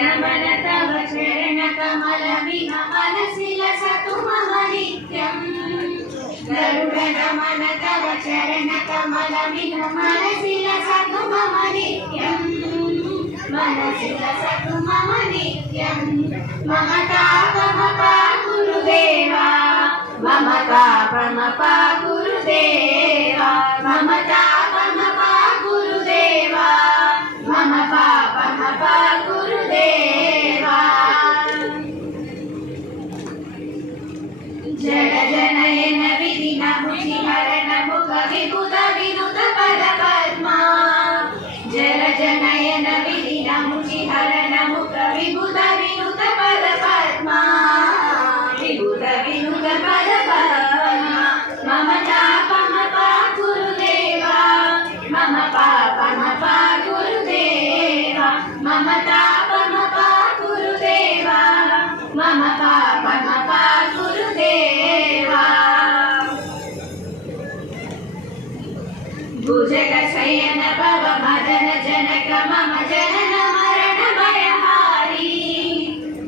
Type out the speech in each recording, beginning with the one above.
नमन तव चरण कमल विह मनसि लसतु मम नित्यम् गरुड नमन तव चरण कमल विह मनसि लसतु मम नित्यम् मनसि लसतु मम नित्यम् मम तापमपा गुरुदेवा मम तापमपा गुरुदेवा मम तापमपा गुरुदेवा मम पापमपा गुरुदेवा जड जनयन विधिन भुजिहरण मुख विबुध विनुत पद पद्मा जड जनयन विधिन भुजिहरण मुख विबुध विनुत पद पद्मा विबुध विनुत पद पद्मा मम तापमपा गुरुदेवा मम पापमपा गुरुदेवा मम तापमपा गुरुदेवा मम पापमपा गुरुदेवा भुजग शयन भव मदन जनक मम जनन मरण भयहारी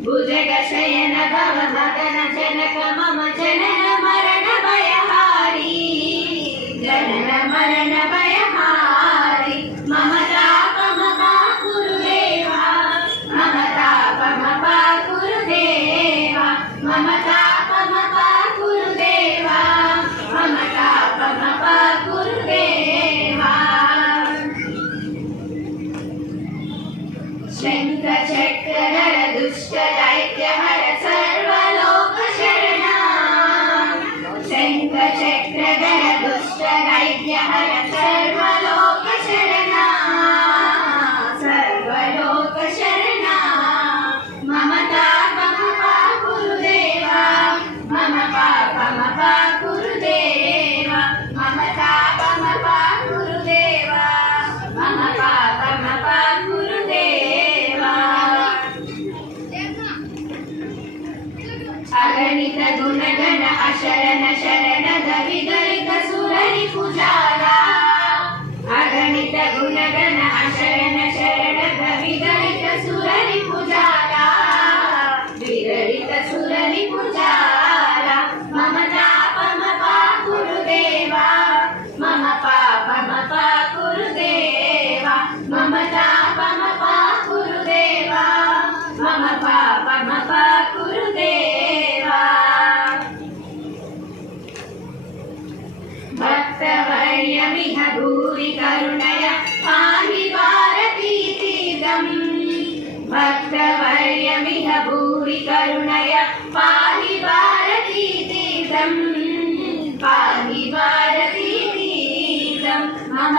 भुजग शयन भव मदन जनक मम जनन मरण भयहारी जनन मरण भयहारी मम तापमपा गुरुदेवा मम तापमपा गुरुदेवा मम तापमपा गुरुदेवा मम तापमपा गुरुदेवा शंख चक्र दुष्ट दैत्य हर सर्वलोक शरणा शंख चक्र दुष्ट दैत्य हर सर्वलोक शरणा सर्वलोक शरणा मम तापमपा गुरुदेवा मम पापमपा गुरुदेवा मम तापमपा गुरुदेवा मम पापमपा गुरुदेवा अगणित गुणगण अशरण शरण विदलित सुरनि पुजारा अगणित गुणगण अशरण शरण विदलित सुरनि पुजारा विदलित सुरनि पुजारा मम तापमपा गुरुदेवा मम पापमपा गुरुदेवा मम तापमपा गुरुदेवा मम पापमपा गुरुदेवा भक्तवर्यमिह भूरि करुणया पाहि भारतीतीदम् भक्तवर्यमिह भूरि करुणया पाहि भारतीतीदम् पाहि भारतीतीदम् मम